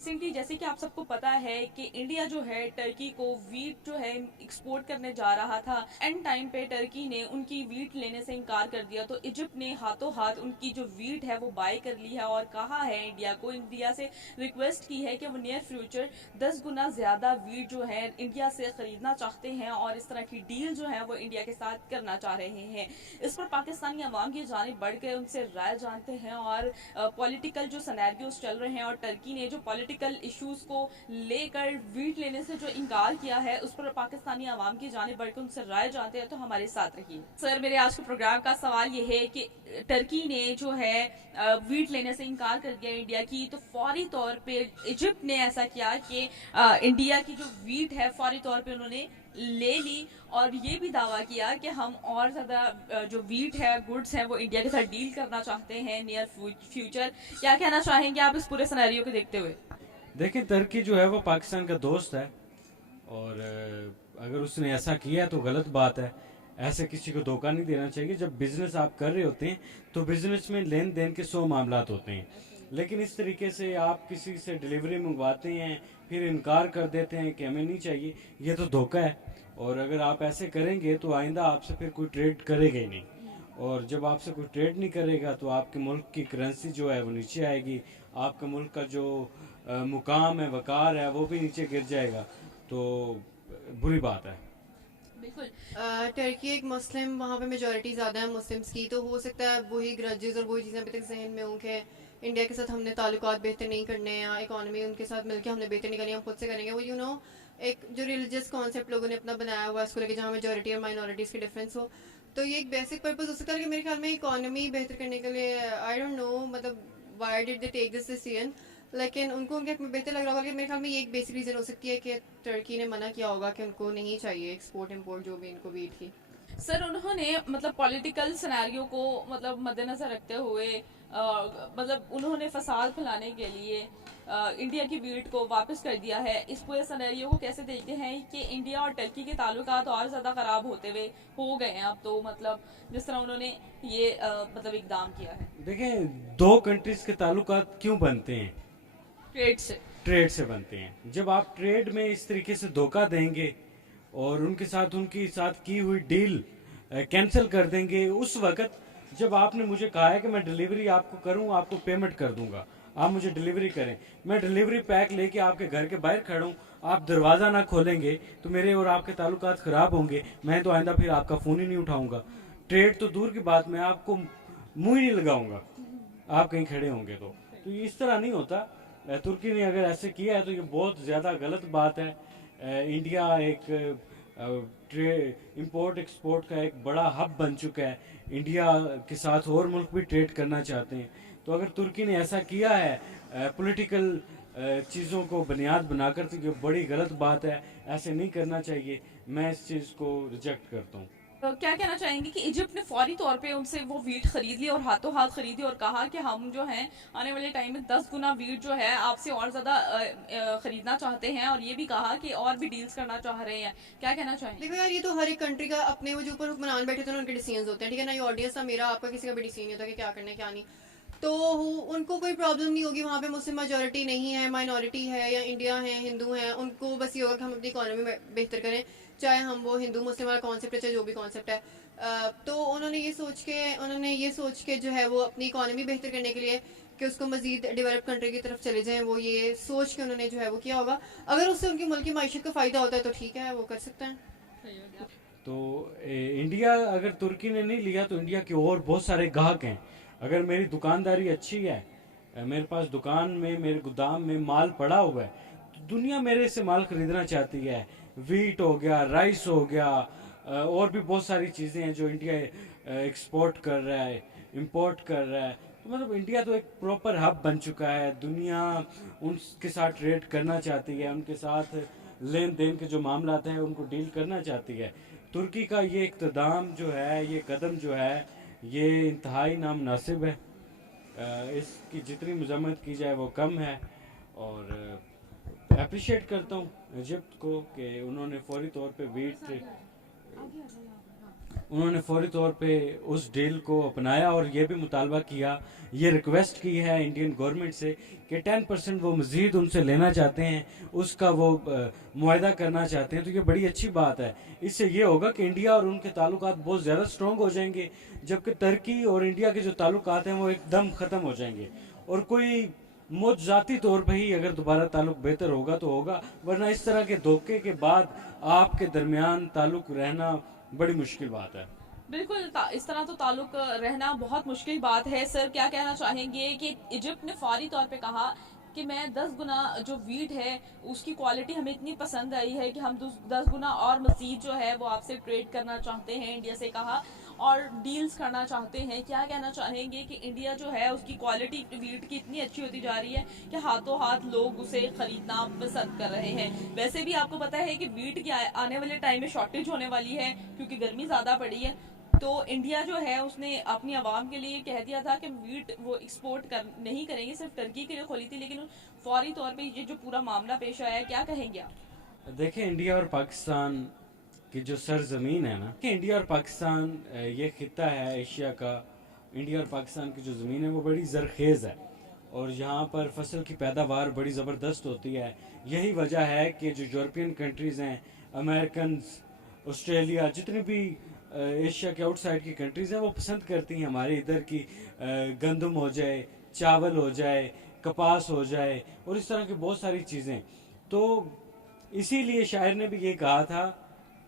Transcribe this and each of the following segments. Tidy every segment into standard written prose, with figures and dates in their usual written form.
Recently जैसे कि आप सबको पता है कि इंडिया जो है टर्की को वीट जो है एक्सपोर्ट करने जा रहा था। एंड टाइम पे टर्की ने उनकी वीट लेने से इनकार कर दिया, तो इजिप्ट ने हाथों हाथ उनकी जो वीट है वो बाय कर ली है और कहा है इंडिया को, इंडिया से रिक्वेस्ट की है कि वो नियर फ्यूचर 10 गुना ज़्यादा वीट जो है इंडिया से ख़रीदना चाहते हैं और इस तरह की डील जो है वो इंडिया के साथ करना चाह रहे हैं। इस पर पाकिस्तानी अवाम की जानिब बढ़ के उनसे राय जानते हैं और पॉलिटिकल जो सनैरियोज चल रहे हैं और टर्की ने जो पॉलिटिकल इश्यूज को लेकर वीट लेने से जो इनकार किया है उस पर पाकिस्तानी अवाम की जानिब बढ़कर उनसे राय जानते हैं। तो हमारे साथ रहिए। सर, मेरे आज के प्रोग्राम का सवाल ये है कि टर्की ने जो है वीट लेने से इनकार कर दिया इंडिया की, तो फौरी तौर पे इजिप्ट ने ऐसा किया कि इंडिया की जो वीट है फौरी तौर पे उन्होंने ले ली और ये भी दावा किया कि हम और ज़्यादा जो वीट है गुड्स हैं वो इंडिया के साथ डील करना चाहते हैं नियर फ्यूचर। क्या कहना चाहेंगे आप इस पूरे सिनेरियो को देखते हुए? देखिए, तुर्की जो है वो पाकिस्तान का दोस्त है और अगर उसने ऐसा किया तो गलत बात है। ऐसे किसी को धोखा नहीं देना चाहिए। जब बिजनेस आप कर रहे होते हैं तो बिजनेस में लेन देन के 100 मामलात होते हैं, लेकिन इस तरीके से आप किसी से डिलीवरी मंगवाते हैं फिर इनकार कर देते हैं कि हमें नहीं चाहिए, ये तो धोखा है। और अगर आप ऐसे करेंगे तो आइंदा आपसे फिर कोई ट्रेड करेगा ही नहीं, और जब आपसे कोई ट्रेड नहीं करेगा तो आपके मुल्क की करेंसी जो है वो नीचे आएगी, आपके मुल्क का जो मुकाम है, वकार है, वो भी नीचे गिर जाएगा। तो बुरी बात है। बिल्कुल। टर्की एक मुस्लिम, वहाँ पे मेजोरिटी ज़्यादा है मुस्लिम्स की, तो हो सकता है वही ग्रजेस और वही चीज़ें अभी तक जहन में हों कि इंडिया के साथ हमने ताल्लुकात बेहतर नहीं करने या इकॉनमी उनके साथ मिलकर हमने बेहतर नहीं करनी, हम खुद से करेंगे। वो एक जो रिलीजियस कॉन्सेप्ट लोगों ने अपना बनाया हुआ है उसको लेकर, जहाँ मेजोरिटी और माइनॉरिटीज़ की डिफरेंस हो, तो ये एक बेसिक पर्पस हो सकता है कि मेरे ख्याल में इकॉनमी बेहतर करने के लिए, आई डोंट नो मतलब why did they take this decision, लेकिन उनको उनके हक में बेहतर लग रहा होगा कि मेरे ख्याल में ये एक बेसिक रीज़न हो सकती है कि टर्की ने मना किया होगा कि उनको नहीं चाहिए एक्सपोर्ट इम्पोर्ट जो भी इनको वीट की। सर, उन्होंने मतलब पॉलिटिकल सिनेरियो को मतलब मद्देनजर रखते हुए मतलब उन्होंने फसाद फैलाने के लिए इंडिया की वीट को वापस कर दिया है। इस पूरे सिनेरियो को कैसे देखते हैं कि इंडिया और टर्की के ताल्लुकात और ज़्यादा ख़राब होते हुए हो गए हैं अब, तो मतलब जिस तरह उन्होंने ये मतलब इकदाम किया है देखें, दो कंट्रीज के ताल्लुकात क्यों बनते हैं? ट्रेड से। ट्रेड से बनते हैं। जब आप ट्रेड में इस तरीके से धोखा देंगे और उनके साथ की हुई डील कैंसिल कर देंगे, उस वक्त जब आपने मुझे कहा है कि मैं डिलीवरी आपको करूं, आपको पेमेंट कर दूंगा, आप मुझे डिलीवरी करें, मैं डिलीवरी पैक लेके आपके घर के बाहर खड़ा हूं, आप दरवाज़ा ना खोलेंगे तो मेरे और आपके ताल्लुकात ख़राब होंगे। मैं तो आइंदा फिर आपका फ़ोन ही नहीं उठाऊंगा। ट्रेड तो दूर की बात, मैं आपको मुंह ही नहीं लगाऊंगा आप कहीं खड़े होंगे तो ये इस तरह नहीं होता। तुर्की ने अगर ऐसे किया है तो ये बहुत ज़्यादा गलत बात है। इंडिया एक इंपोर्ट एक्सपोर्ट का एक बड़ा हब बन चुका है। इंडिया के साथ और मुल्क भी ट्रेड करना चाहते हैं, तो अगर तुर्की ने ऐसा किया है पॉलिटिकल चीज़ों को बुनियाद बनाकर, तो ये बड़ी गलत बात है। ऐसे नहीं करना चाहिए। मैं इस चीज़ को रिजेक्ट करता हूँ। तो क्या कहना चाहेंगे कि इजिप्ट ने फौरी तौर पे उनसे वो वीट खरीद ली और हाथों हाथ खरीदी और कहा कि हम जो हैं आने वाले टाइम में 10 गुना वीट जो है आपसे और ज़्यादा खरीदना चाहते हैं और ये भी कहा कि और भी डील्स करना चाह रहे हैं। क्या कहना चाहेंगे? देखो यार, ये तो हर एक कंट्री का अपने वो जो ऊपर हुक्मरान बैठे थे ना उनके डिसीजन होते हैं, ठीक है ना। ये ऑडियंस था मेरा, आपका किसी का भी डिसीजन नहीं होता कि क्या करना है क्या नहीं। तो उनको कोई प्रॉब्लम नहीं होगी, वहाँ पे मुस्लिम मेजोरिटी नहीं है, माइनॉरिटी है, या इंडिया है, हिंदू हैं, उनको बस ये होगा कि हम अपनी इकोनॉमी में बेहतर करें, चाहे हम वो हिंदू मुस्लिम वाला कॉन्सेप्ट है चाहे जो भी कॉन्सेप्ट है। तो उन्होंने ये सोच के जो है वो अपनी इकोनॉमी बेहतर करने के लिए कि उसको मजीद डेवलप कंट्री की तरफ चले जाएं, वो ये सोच के उन्होंने जो है वो किया होगा। अगर उससे उनकी मुल्क की मायशत का फ़ायदा होता है तो ठीक है, वो कर सकते हैं। तो इंडिया, अगर तुर्की ने नहीं लिया तो इंडिया के और बहुत सारे ग्राहक हैं। अगर मेरी दुकानदारी अच्छी है, मेरे पास दुकान में, मेरे गोदाम में माल पड़ा हुआ है, तो दुनिया मेरे से माल खरीदना चाहती है। वीट हो गया, राइस हो गया, और भी बहुत सारी चीज़ें हैं जो इंडिया एक्सपोर्ट कर रहा है, इंपोर्ट कर रहा है। तो मतलब इंडिया तो एक प्रॉपर हब बन चुका है। दुनिया उनके साथ ट्रेड करना चाहती है, उनके साथ लेन देन के जो मामला हैं उनको डील करना चाहती है। तुर्की का ये इक़्तिदाम जो है, ये कदम जो है, ये इंतहाई नामुनासिब है। इसकी जितनी मजम्मत की जाए वो कम है। और अप्रिशिएट करता हूँ इजिप्ट को कि उन्होंने फौरी तौर पे वीट उन्होंने फौरी तौर पे उस डील को अपनाया और ये भी मुतालबा किया, ये रिक्वेस्ट की है इंडियन गवर्नमेंट से कि 10% वो मज़ीद उनसे लेना चाहते हैं, उसका वो मुआहदा करना चाहते हैं। तो ये बड़ी अच्छी बात है। इससे ये होगा कि इंडिया और उनके ताल्लुकात बहुत ज़्यादा स्ट्रॉन्ग हो जाएंगे, जबकि तुर्की और इंडिया के जो ताल्लुकात हैं वो एकदम ख़त्म हो जाएंगे। और कोई मुतजाती तौर पर ही अगर दोबारा ताल्लुक बेहतर होगा तो होगा, वरना इस तरह के धोखे के बाद आपके दरमियान ताल्लुक रहना बड़ी मुश्किल बात है। बिल्कुल इस तरह तो ताल्लुक रहना बहुत मुश्किल बात है। सर क्या कहना चाहेंगे कि इजिप्ट ने फौरी तौर पे कहा कि मैं 10 गुना जो वीट है उसकी क्वालिटी हमें इतनी पसंद आई है कि हम 10 गुना और मज़ीद जो है वो आपसे ट्रेड करना चाहते हैं, इंडिया से कहा, और डील्स करना चाहते हैं। क्या कहना चाहेंगे कि इंडिया जो है उसकी क्वालिटी वीट की इतनी अच्छी होती जा रही है कि हाथों हाथ लोग उसे खरीदना पसंद कर रहे हैं। वैसे भी आपको पता है कि वीट की आने वाले टाइम में शॉर्टेज होने वाली है क्योंकि गर्मी ज़्यादा पड़ी है। तो इंडिया जो है उसने अपनी आवाम के लिए कह दिया था कि वीट वो एक्सपोर्ट नहीं करेंगे, सिर्फ टर्की के लिए खोली थी, लेकिन फौरी तौर पे ये जो पूरा मामला पेश आया है, क्या कहेंगे आप? देखिए, इंडिया और पाकिस्तान की जो सरजमीन है ना, कि इंडिया और पाकिस्तान ये खिता है एशिया का, इंडिया और पाकिस्तान की जो ज़मीन है वो बड़ी ज़रखेज़ है और यहाँ पर फसल की पैदावार बड़ी ज़बरदस्त होती है। यही वजह है कि जो यूरोपियन कंट्रीज़ हैं, अमेरिकन, ऑस्ट्रेलिया, जितनी भी एशिया के आउटसाइड की कंट्रीज़ हैं वो पसंद करती हैं हमारे इधर की गंदम हो जाए, चावल हो जाए, कपास हो जाए और इस तरह की बहुत सारी चीज़ें। तो इसीलिए शायर ने भी ये कहा था,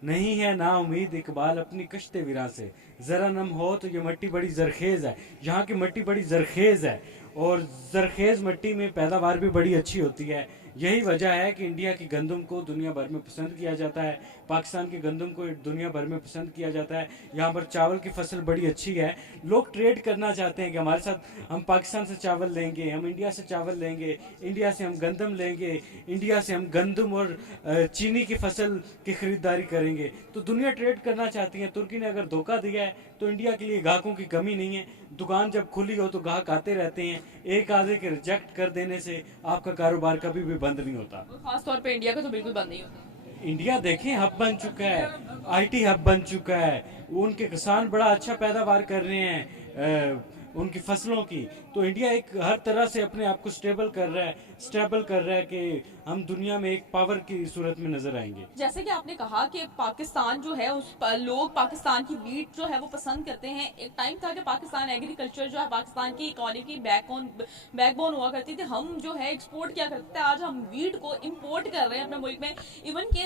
नहीं है ना उम्मीद इकबाल अपनी कश्ते विरां से, ज़रा नम हो तो ये मिट्टी बड़ी ज़रखेज़ है। यहाँ की मिट्टी बड़ी ज़रखेज़ है और ज़रखेज़ मिट्टी में पैदावार भी बड़ी अच्छी होती है। यही वजह है कि इंडिया की गंदम को दुनिया भर में पसंद किया जाता है, पाकिस्तान की गंदम को दुनिया भर में पसंद किया जाता है। यहाँ पर चावल की फसल बड़ी अच्छी है। लोग ट्रेड करना चाहते हैं कि हमारे साथ हम पाकिस्तान से चावल लेंगे, हम इंडिया से चावल लेंगे, इंडिया से हम गंदम लेंगे, इंडिया से हम गंदम और चीनी की फसल की खरीदारी करेंगे। तो दुनिया ट्रेड करना चाहती है। तुर्की ने अगर धोखा दिया है तो इंडिया के लिए ग्राहकों की कमी नहीं है। दुकान जब खुली हो तो ग्राहक आते रहते हैं। एक आधे के रिजेक्ट कर देने से आपका कारोबार कभी भी बंद नहीं होता। खास तौर पे इंडिया का तो बिल्कुल बंद नहीं होता। इंडिया देखें हब बन चुका है, आईटी हब बन चुका है। उनके किसान बड़ा अच्छा पैदावार कर रहे हैं उनकी फसलों की। तो इंडिया एक हर तरह से अपने आप को स्टेबल कर रहा है कि हम दुनिया में एक पावर की सूरत में नजर आएंगे। जैसे कि आपने कहा कि पाकिस्तान जो है उस पर लोग पाकिस्तान की वीट जो है वो पसंद करते हैं। एक टाइम था कि पाकिस्तान एग्रीकल्चर जो है पाकिस्तान की इकोनॉमी की बैकबोन हुआ करती थी। हम जो है एक्सपोर्ट किया करते थे, आज हम वीट को इम्पोर्ट कर रहे हैं अपने मुल्क में। इवन के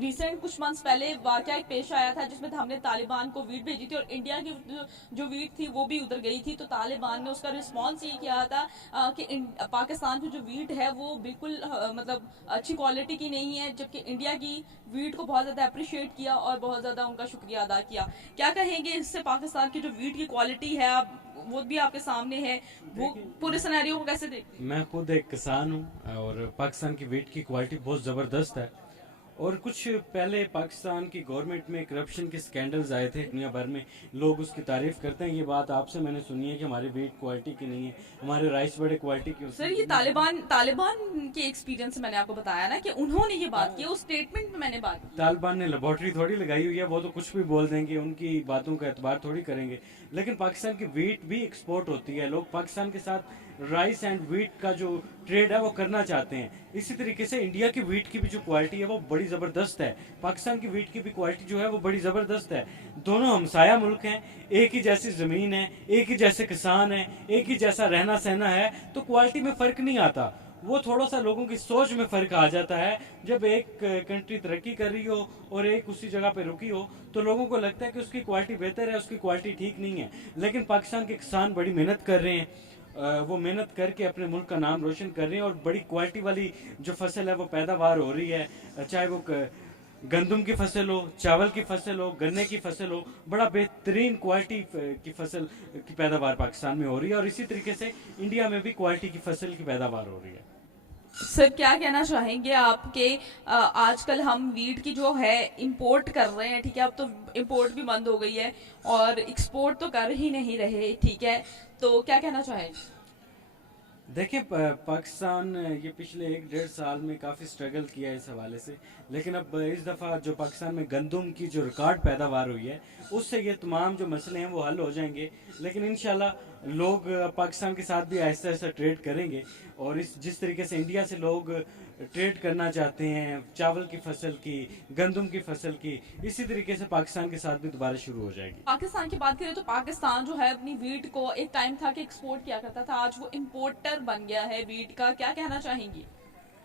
रिसेंट कुछ मंथ्स पहले वाकया एक पेश आया था जिसमें हमने तालिबान को वीट भेजी थी और इंडिया की जो वीट थी वो भी उधर गई थी। तो तालिबान ने उसका रिस्पॉन्स ये किया था कि पाकिस्तान की जो वीट है वो बिल्कुल मतलब अच्छी क्वालिटी की नहीं है, जबकि इंडिया की वीट को बहुत ज़्यादा अप्रिशिएट किया और बहुत ज़्यादा उनका शुक्रिया अदा किया। क्या कहेंगे इससे पाकिस्तान की जो वीट की क्वालिटी है आप वो भी आपके सामने है, वो पूरे सिनेरियो को कैसे देखते हैं? मैं खुद एक किसान हूँ और पाकिस्तान की वीट की क्वालिटी बहुत ज़बरदस्त है। और कुछ पहले पाकिस्तान की गवर्नमेंट में करप्शन के स्कैंडल्स आए थे, दुनिया भर में लोग उसकी तारीफ करते हैं। ये बात आपसे मैंने सुनी है कि हमारी वीट क्वालिटी की नहीं है, हमारे राइस बड़े क्वालिटी की। सर ये तालिबान के एक्सपीरियंस से मैंने आपको बताया ना कि उन्होंने ये बात की, उस स्टेटमेंट में मैंने बात की। तालिबान ने लेबोरेटरी थोड़ी लगाई हुई है, वो तो कुछ भी बोल देंगे, उनकी बातों का एतबार थोड़ी करेंगे। लेकिन पाकिस्तान की वीट भी एक्सपोर्ट होती है। लोग पाकिस्तान के साथ राइस एंड वीट का जो ट्रेड है वो करना चाहते हैं। इसी तरीके से इंडिया की वीट की भी जो क्वालिटी है वो बड़ी ज़बरदस्त है, पाकिस्तान की वीट की भी क्वालिटी जो है वो बड़ी ज़बरदस्त है। दोनों हमसाया मुल्क हैं, एक ही जैसी ज़मीन है, एक ही जैसे किसान है, एक ही जैसा रहना सहना है, तो क्वालिटी में फ़र्क नहीं आता। वो थोड़ा सा लोगों की सोच में फ़र्क आ जाता है। जब एक कंट्री तरक्की कर रही हो और एक उसी जगह पे रुकी हो तो लोगों को लगता है कि उसकी क्वालिटी बेहतर है, उसकी क्वालिटी ठीक नहीं है। लेकिन पाकिस्तान के किसान बड़ी मेहनत कर रहे हैं, वो मेहनत करके अपने मुल्क का नाम रोशन कर रहे हैं और बड़ी क्वालिटी वाली जो फसल है वो पैदावार हो रही है। चाहे वो गंदम की फसल हो, चावल की फसल हो, गन्ने की फसल हो, बड़ा बेहतरीन क्वालिटी की फसल की पैदावार पाकिस्तान में हो रही है। और इसी तरीके से इंडिया में भी क्वालिटी की फसल की पैदावार हो रही है। सर क्या कहना चाहेंगे आपके आजकल हम वीट की जो है इंपोर्ट कर रहे हैं, ठीक है, अब तो इंपोर्ट भी बंद हो गई है और एक्सपोर्ट तो कर ही नहीं रहे, ठीक है, तो क्या कहना चाहेंगे? देखिए पाकिस्तान ये पिछले 1-1.5 साल में काफ़ी स्ट्रगल किया है इस हवाले से, लेकिन अब इस दफ़ा जो पाकिस्तान में गंदम की जो रिकॉर्ड पैदावार हुई है उससे ये तमाम जो मसले हैं वो हल हो जाएंगे। लेकिन इंशाल्लाह लोग पाकिस्तान के साथ भी आहिस्ता आहिस्ता ट्रेड करेंगे, और इस जिस तरीके से इंडिया से लोग ट्रेड करना चाहते हैं चावल की फसल की, गंदम की फसल की, इसी तरीके से पाकिस्तान के साथ भी दोबारा शुरू हो जाएगी। पाकिस्तान की बात करें तो पाकिस्तान जो है अपनी वीट को एक टाइम था कि एक्सपोर्ट किया करता था, आज वो इम्पोर्टर बन गया है वीट का, क्या कहना चाहेंगी?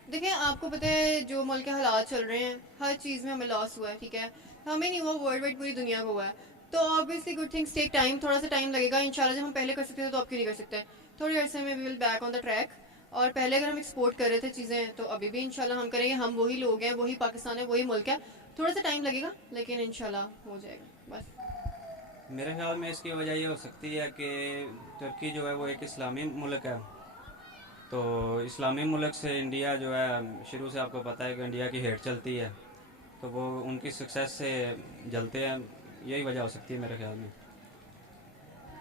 देखिए आपको पता है जो मुल्क के हालात चल रहे हैं, हर चीज़ में हमें लॉस हुआ है, ठीक है, हमें नहीं हुआ, वर्ल्ड वाइड पूरी दुनिया को हुआ है। तो obviously good things take time, थोड़ा सा टाइम लगेगा इंशाल्लाह। जब हम पहले कर सकते थे तो अब क्यों नहीं कर सकते? थोड़ी अरसे में we will back on the track. और पहले अगर हम एक्सपोर्ट कर रहे थे चीज़ें तो अभी भी इंशाल्लाह हम करेंगे। हम वही लोग हैं, वही पाकिस्तान है, वही मुल्क है। थोड़ा सा टाइम लगेगा लेकिन इंशाल्लाह हो जाएगा बस। मेरे ख्याल में इसकी वजह ये हो सकती है कि तुर्की जो है वो एक इस्लामी मुल्क है, तो इस्लामी मुल्क से इंडिया जो है, शुरू से आपको पता है कि इंडिया की हेट चलती है, तो वो उनकी सक्सेस से जलते हैं। यही वजह हो सकती है मेरे ख्याल में।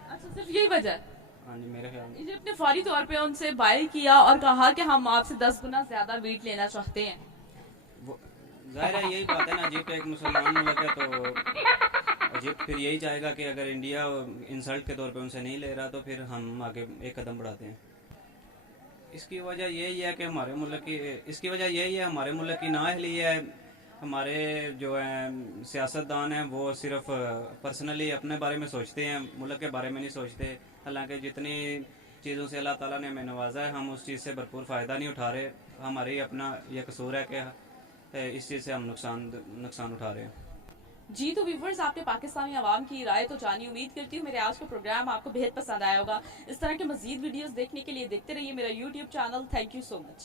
अच्छा, सिर्फ यही वजह है? हाँ जी, मेरे ख्याल में। इजिप्ट ने फौरी तौर पे उनसे बाय किया और कहा कि हम आपसे 10 गुना ज्यादा वीट लेना चाहते हैं। वो जाहिर है, यही बात है ना, इजिप्ट एक मुसलमान मुल्क है, तो इजिप्ट फिर यही चाहेगा कि अगर इंडिया इंसल्ट के तौर पे उनसे नहीं ले रहा तो फिर हम आगे एक कदम बढ़ाते हैं। इसकी वजह यही है कि हमारे मुल्क की नाअहली है। हमारे जो हैं सियासतदान हैं वो सिर्फ पर्सनली अपने बारे में सोचते हैं, मुल्क के बारे में नहीं सोचते। हालांकि जितनी चीज़ों से अल्लाह ताला ने हमें नवाजा है, हम उस चीज़ से भरपूर फ़ायदा नहीं उठा रहे। हमारे ही अपना ये कसूर है कि इस चीज़ से हम नुकसान उठा रहे हैं। जी तो व्यूवर्स, आपने पाकिस्तानी आवाम की राय तो जानी। उम्मीद करती हूँ मेरे आज का प्रोग्राम आपको बेहद पसंद आया होगा। इस तरह के मजीद वीडियोस देखने के लिए देखते रहिए मेरा YouTube channel. Thank you so much.